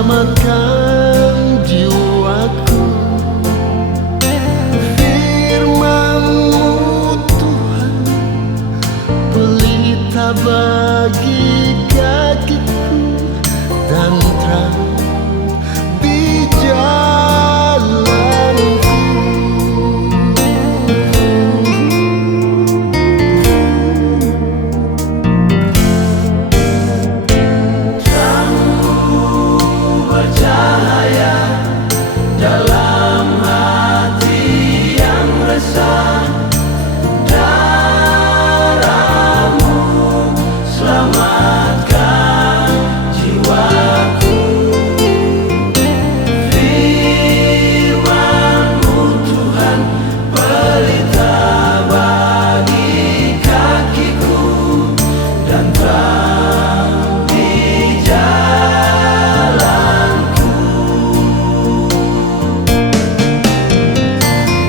selamatkan jiwaku. Firman-Mu Tuhan, pelita bagi kakiku dan terang di jalanku. Terang-Mu bercahaya dalam hati yang resah. Darah-Mu selamatkan jiwaku. Firman-Mu Tuhan, pelita bagi kakiku dan terang di jalanku.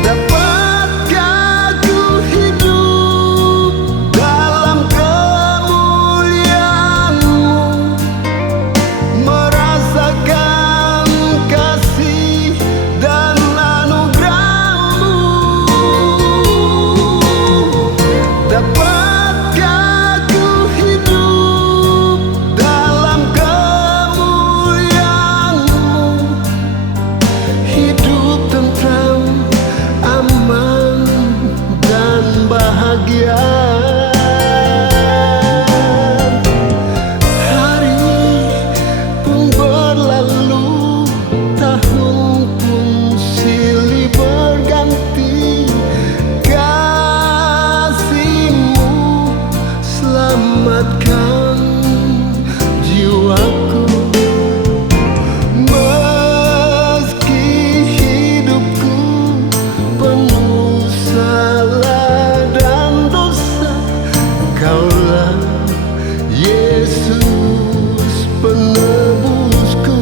Dapatkah ku hidup dalam kemuliaan-Mu, merasakan kasih dan anugerah-Mu? Dapatkah ku hidup dalam kemuliaan-Mu, hidup tentram, aman dan bahagia. Hari pun berlalu, tahun pun silih berganti. Kasih-Mu selamatkan jiwaku. Meski hidupku penuh salah dan dosa, Kaulah Yesus penebusku.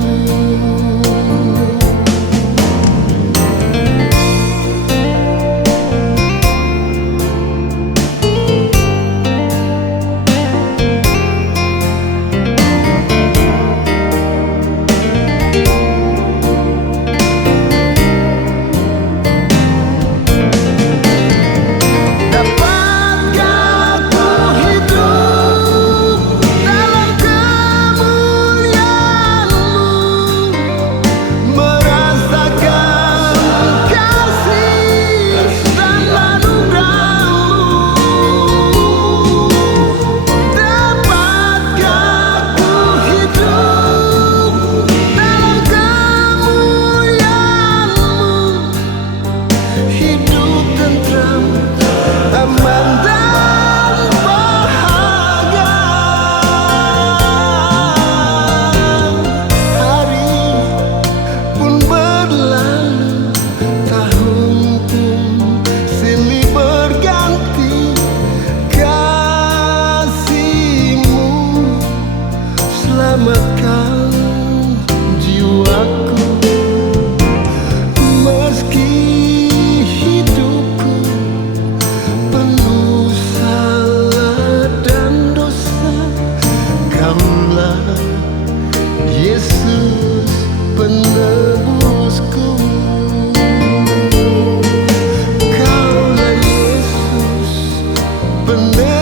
Dapatkah ku hidup dalam kemuliaan-Mu, merasakan kasih dan anugerah-Mu? Dapatkah ku hidup dalam kemuliaan-Mu, hidup tentram, aman dan bahagia. Hari pun berlalu, tahun pun silih berganti. Kasih-Mu selamatkan jiwaku. Meski hidupku penuh salah dan dosa, Kaulah Yesus penebusku. Kaulah Yesus penebusku.